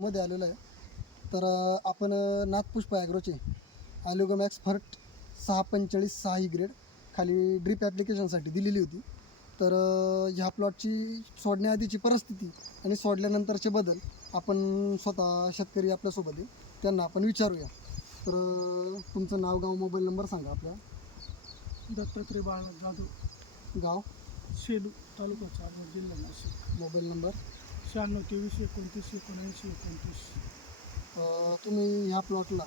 मध्ये आलेलं आहे. तर आपण नाथपुष्प ॲग्रोचे ॲल्युगमॅक्स फर्ट 645 ही ग्रेड खाली ड्रीप ॲप्लिकेशनसाठी दिलेली होती. तर ह्या प्लॉटची सोडण्याआधीची परिस्थिती आणि सोडल्यानंतरचे बदल आपण स्वतः शेतकरी आपल्यासोबत आहे त्यांना आपण विचारूया. तर तुमचं नाव, गाव, मोबाईल नंबर सांगा आपला. दत्तात्रय बाळनाथ जाधव, गाव, सेलू, तालुका चारमेर, जिल्हा नाशिक. Mobile number. 96 23 29 79 29. तुम्ही ह्या प्लॉटला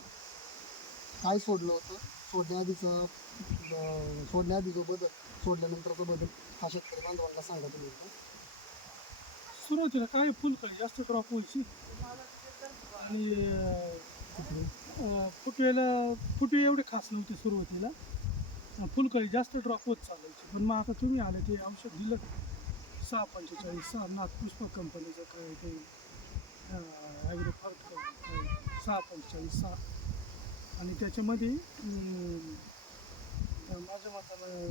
काय सोडलं होतं, सोडण्याआधीचा बदल, सोडल्यानंतरचा बदल हा शेतकरी बांधवांना सांगा तुम्ही. सुरुवातीला काय फुलकळी जास्त ड्रॉप व्हायची आणि फुटवे एवढे खास नव्हते सुरुवातीला. फुलकळी जास्त ड्रॉप होत चालायची. पण मग आता तुम्ही आले ते औषध दिलं 645 नाथपुष्प कंपनीचं काय ते ॲग्रो फर्ट 645 आणि त्याच्यामध्ये माझ्या मतानं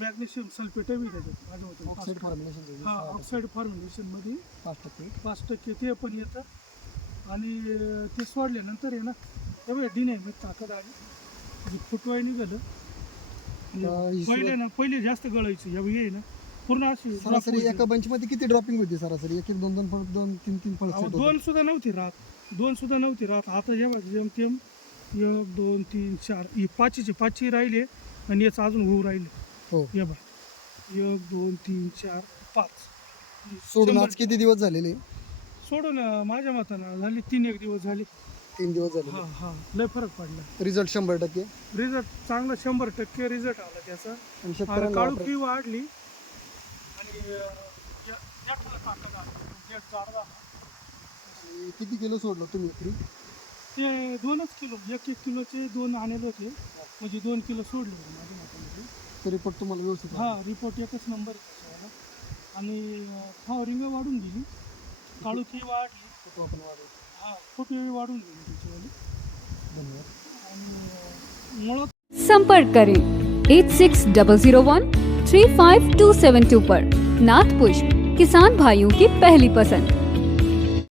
मॅग्नेशियम सल्फेटही त्याच्यात माझ्या मतानं ऑक्साईड फॉर्म्युलेशन. हां, ऑक्साईड फॉर्म्युलेशनमध्ये 5% ते पण येतं. आणि ते सोडल्यानंतर आहे ना तेव्हा डिनामिक ताकद आली, म्हणजे फुटवाय निघालं. पहिले जास्त गळायचं, यावेळी आहे ना पूर्ण अशी सरासरी एका बंचमध्ये किती ड्रॉपिंग होती सरासरी? एक 2 फळ, 2-3 फळ. दोन सुद्धा नव्हती राहत. आता जेमतेम 1 2 3 4 ही पाचची राहिले आणि याचं अजून होऊ राहिले. हो, हे बघ 1 2 3 4 5 सोडून आज किती दिवस झालेले? सोडून माझ्या मतानं झाले 3 दिवस झाले. 3 दिवस झाले. हा लय फरक पडला. रिझल्ट 100%. रिझल्ट चांगला 100% रिझल्ट आला त्याचा. आणि शेतकऱ्यांना काळुकी वाढली आणि जास्त ताकद आली. किती किलो सोडलं तुम्ही एकरी? ते 2च किलो, 1 किलोचे 2 आणले होते, म्हणजे 2 किलो सोडले होते माझ्या मतामध्ये. ते रिपोर्ट तुम्हाला व्यवस्थित? हा, रिपोर्ट एकच नंबर आहे त्याच्यावाला. आणि रिंग वाढून गेली, काळुकी वाढली, फुटवे वाढून गेली त्याच्यावाली. धन्यवाद. आणि मुळात संपर्क करें 8600135272 पर। नाथ पुष्प, किसान भाइयों की पहली पसंद।